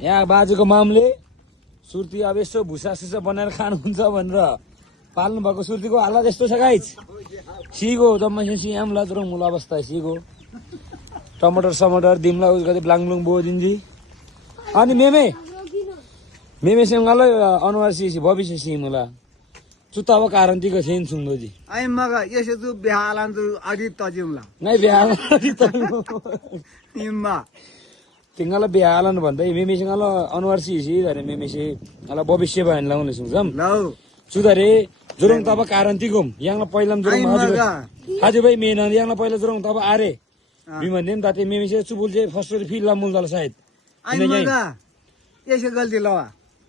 यहाँ बाजुको मामले सुर्ती अब यसो भुसा सुसा बनाएर खानुहुन्छ भनेर पाल्नु भएको सुर्तीको हालत यस्तो छ गाइज सिगो जम्मै सियामला जुरङ मुला अवस्था सिगो टमाटर समाटर दिमला उस गते ब्लाङब्लुङ बोदिन्जी अनि मेमे सेंगालाई अनुहार सी भविष्य सी मुला चुताव कारण तिको छैन सुन्दोजी आई मगा यसो तु बिहालान तु अडि तजिमला नै बिहाल निम्मा तिंगाला बिहालन भन्दै मेमेसँगला अनुहार सी अरे मेमेसे अला भविष्य भएन लाउने सुन्छम लौ सुधारे जुरङ तब कारण तिगम यांगला पहिला जुरङ हाजु भाइ मेन यांगला पहिला जुरङ तब आरे बिमन्देम दाते मेमेसे चुबुलजे फर्स्ट फिल मुलदल सायद आई मगा यसो गल्ती लवा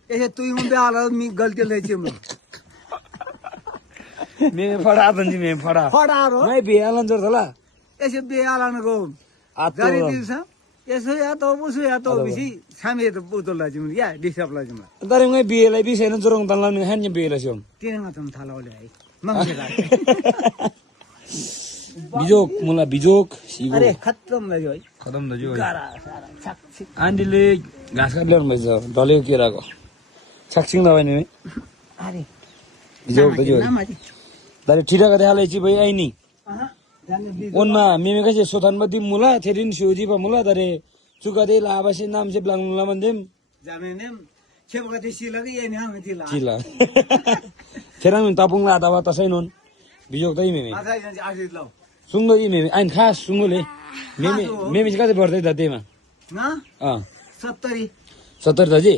यसो तुई हुँ बिहाल मी गल्ती लै छिम मेमे फडा भन्जी मेमे फडा फडारो नै बिहालन जोर थला यसो बिहालन गो गरी दिन्छ यसो या त बुसु या त बिसी सामे त बुतल ला जिम या डिस्टर्ब ला जिम दरे मै बिहेलाई बिसेन जुरङ तला नि हान्य बिहेला छम तेमा तम थाला ओले है मंगे गा बिजोक मुला बिजोक सिगो अरे खत्म ल है खतम दजो गारा सारा छक्छि आन्टीले घाँस काट ल्याउनु भएछ ढलेको केराको छाक्सिङ दबाई नि अरे बिजोक दजो दरे ठिटा गते हालै छि भइ आइनी ओनमा मेमे कसे सोथानमा दिम मुला थेरिन सिउजी प मुला दरे चुकादे लाबासे नाम से ब्लाङ मुला मन्देम जामेनेम छेबगते सिलगे येनी हामे तिला चिला थेराङ तापुङ ला दावा तसै नोन बिजोक दइ मेमे आथाइ जन्छ आथि लौ सुंगो इ मेमे आइन खास सुंगोले मेमे चाहिँ कति बढ्दै त त्यहीमा न 70 70 दजी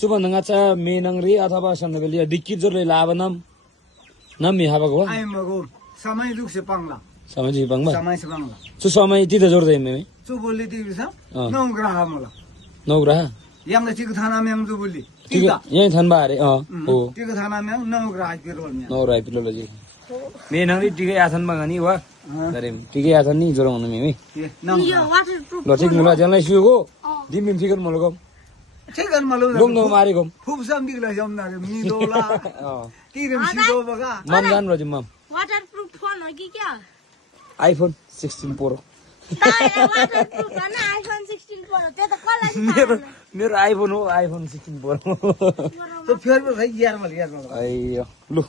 चुबन्दंगा छ मेनंगरी अथवा सन्दबेली दिक्की जोरले लाबनम नमी हाबको आइ मगो समय दुख से पांगला समय जी बंगमा समय से पांगला चु समय ति त जोर्दै मेमे चु बोली तिमी छ नौ ग्रह मला नौ ग्रह यंग चिक थाना में हम बोली ठीक यही थनबा अरे हो चिक थाना में नौ ग्रह के रोल में नौ राय पिलो लजी मेनंगरी टिकै आथन बगानी वा दरे टिकै आथन नि जोर हुनु मेमे ल ठीक मुला जनलाई सुगो दिमिम फिकर मलगम ठीक है मलो लुङ न मारेको खूब सम दिगला जमना रे मी दोला तिरम सिदो बगा मम जान रजम मम वाटरप्रूफ फोन हो कि क्या आइफोन 16 प्रो वाटरप्रूफ है ना आईफोन 16 प्रो त्यो त कसलाई मेरो आइफोन हो आइफोन 16 प्रो तो फिर भाई यार मल अय्यो लु